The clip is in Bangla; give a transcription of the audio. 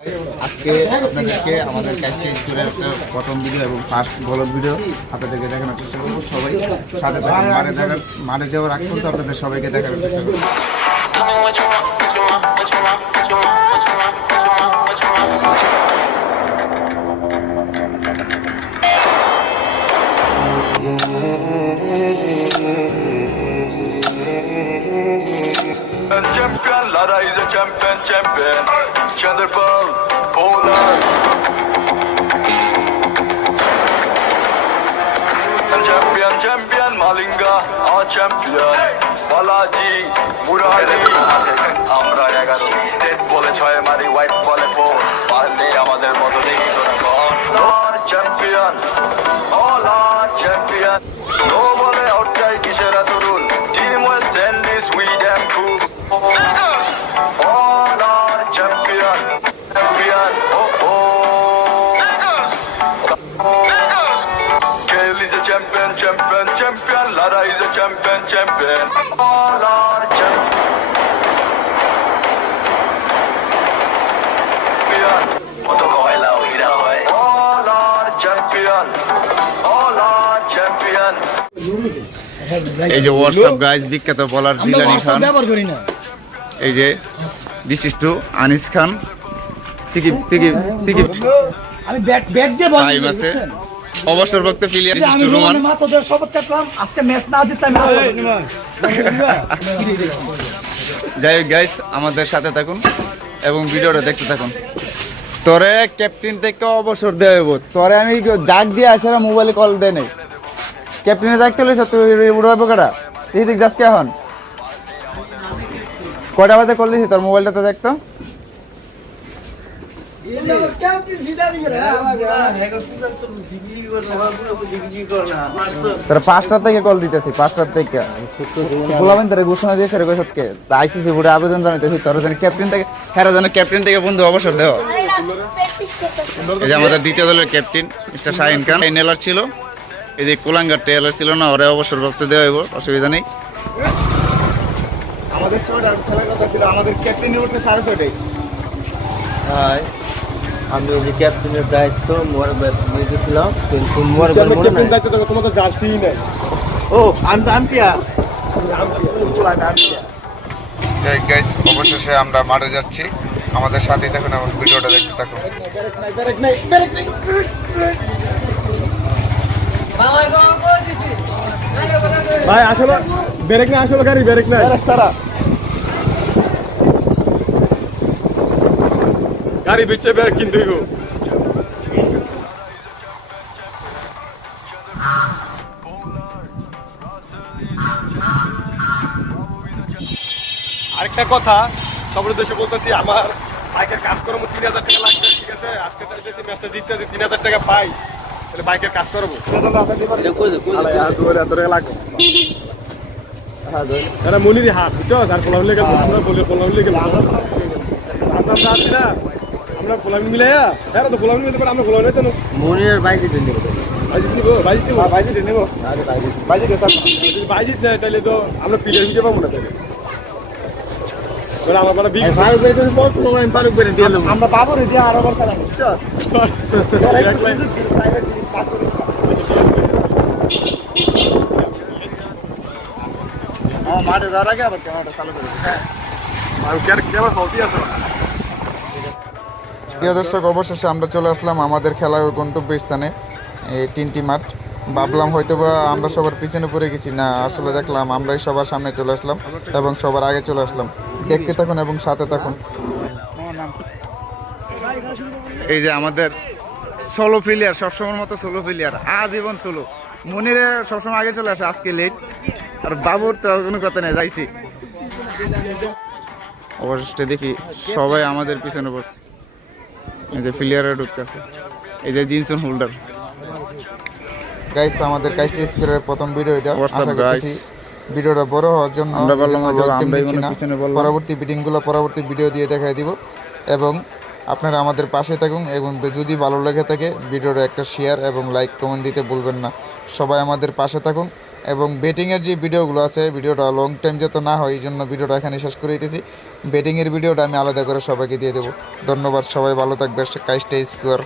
আজকে আপনাদেরকে আমাদের ক্যাস্টিং স্কুলের একটা প্রথম ভিডিও এবং ফার্স্ট ব্লগ ভিডিও আপনাদেরকে দেখানোর চেষ্টা করব সবাই। সাথে মারে দেখার মারে যাওয়ার আগ পর্যন্ত আপনাদের সবাইকে দেখানোর চেষ্টা করব। Champion, Lara is a champion, champion. Chandrapal, our champion. Murari. আমরা এগারো রেড বলে ছয় মারি, হোয়াইট বলে ফোর আমাদের মতো দেখি তোরা champion champion, champion. All are champion. কত কয়লা হীরা হয় All are champion. All are champion. এই যে হোয়াটসঅ্যাপ গাইজ বিখ্যাত বলার জিলানি খান ব্যবহার করি না এই যে this is to Anis Khan ticket ticket ticket আমি ব্যাট ব্যাট দিয়ে বল টাইম আছে অবসর ভক্ত প্লেয়ার দিস ইস আমি রোমান রোমানের মাথাদের শপথ কাটলাম আজকে ম্যাচ না জিততাম যাই হোক গাইস আমাদের সাথে থাকুন এবং ভিডিওটা দেখতে থাকুন। তোরে ক্যাপ্টেন থেকে অবসর দেওয়া হইব। তোরে আমি ডাক দিয়ে আসে মোবাইলে কল দেয় নাই। ক্যাপ্টেনে ডাকতে হলে তুই উড়াবো কাটা তুই দিক যাস কে এখন? কয়টা বাজে কল দিছি? তোর মোবাইলটা তো দেখতো। তোরা পাঁচটার থেকে কল দিতেছি পাঁচটার থেকে। বলাবেন তোরা ঘোষণা দিয়েছে রে সবকে। আইসিসি বোর্ডে আবেদন জানাইতেছি তোরা যেন ক্যাপ্টেন থেকে যেন ক্যাপ্টেন থেকে বন্ধু অবসর দেওয়া এই যে আমাদের দ্বিতীয় দলের ক্যাপ্টেন মিস্টার শাহিন খান এই নেলার ছিল। এই যে কুলাঙ্গার টেলার ছিল না ওরা অবসর প্রাপ্ত দেওয়া হইব অসুবিধা নেই। আমাদের খেলার কথা ছিল আমাদের ক্যাপ্টেনের উঠতে সাড়ে আমি যে ক্যাপ্টেনের দায়িত্ব মোর বুঝেছিলাম কিন্তু মোর মনে নাই তোমার তো জার্সি নাই। ও আমি তো আম্পিয়া যাই গাইস অবশেষে আমরা মাঠে যাচ্ছি। আমাদের সাথেই থাকুন এবং ভিডিওটা দেখতে থাকুন। ভাই আসলে ব্রেক না আসলে গাড়ি ব্রেক নাই। গাড়ি বিচ্ছে ব্রেক কিন্তু আরেকটা কথা সবার উদ্দেশ্যে বলতেছি, আমার বাইকের কাজ করব তিন হাজার টাকা লাগবে, ঠিক আছে? আজকে চাইতেছি ম্যাচটা জিততে যদি তিন হাজার টাকা পাই, তাহলে বাইকের কাজ করব। লাগবে এটা মনিরই হাত, বুঝছ? আর পোলাম লেগে আমরা বলে আপনার সাথে না। আমরা পোলাম মিলে হ্যাঁ তো পোলাম মিলতে পারে আমরা পোলাম নিতে মনির বাইক দিতে নিব বাইজি দিব বাইজি দিব বাইজি দিয়ে নেব। বাইজি দিয়ে যদি বাইজি নেয় তাহলে তো আমরা পিলের দিতে পারব না তাহলে। আমার পাবো রে দিয়ে আরও বুঝছ আমার মাঠে যাওয়ার আগে আবার ক্যামেরাটা চালু করে আর কেন কেন সৌদি আছে? প্রিয় দর্শক, অবশেষে আমরা চলে আসলাম আমাদের খেলার গন্তব্য স্থানে তিনটি মাঠ। ভাবলাম হয়তো বা আমরা সবার পিছনে পড়ে গেছি। না, আসলে দেখলাম আমরাই সবার সামনে চলে আসলাম এবং সবার আগে চলে আসলাম। দেখতে থাকুন এবং সাথে থাকুন। এই যে আমাদের সোলো প্লেয়ার সবসময়ের মতো সোলো প্লেয়ার আজীবন সোলো মনিরে সবসময় আগে চলে আসে, আজকে লেট আর বাবুর তো কোনো কথা নেই, যাইছি। অবশেষে দেখি সবাই আমাদের পিছনে বসছে এই যে প্লেয়াররা ঢুকতেছে। এই যে জিনসন হোল্ডার গাইস আমাদের কাইস্ট স্কোরের প্রথম ভিডিও এটা। আশা করতেছি ভিডিওটা বড় হওয়ার জন্য আমরা বললাম। পরবর্তী বিডিংগুলো পরবর্তী ভিডিও দিয়ে দেখাই দিব। এবং আপনারা আমাদের পাশে থাকুন এবং যদি ভালো লেগে থাকে ভিডিওটা একটা শেয়ার এবং লাইক কমেন্ট দিতে ভুলবেন না। সবাই আমাদের পাশে থাকুন। এবং বেটিংয়ের যে ভিডিওগুলো আছে, ভিডিওটা লং টাইম যাতে না হয় এই জন্য ভিডিওটা এখানে শেষ করে দিতেছি। বেটিংয়ের ভিডিওটা আমি আলাদা করে সবাইকে দিয়ে দেবো। ধন্যবাদ, সবাই ভালো থাকবে। কাইস্টা স্কোয়ার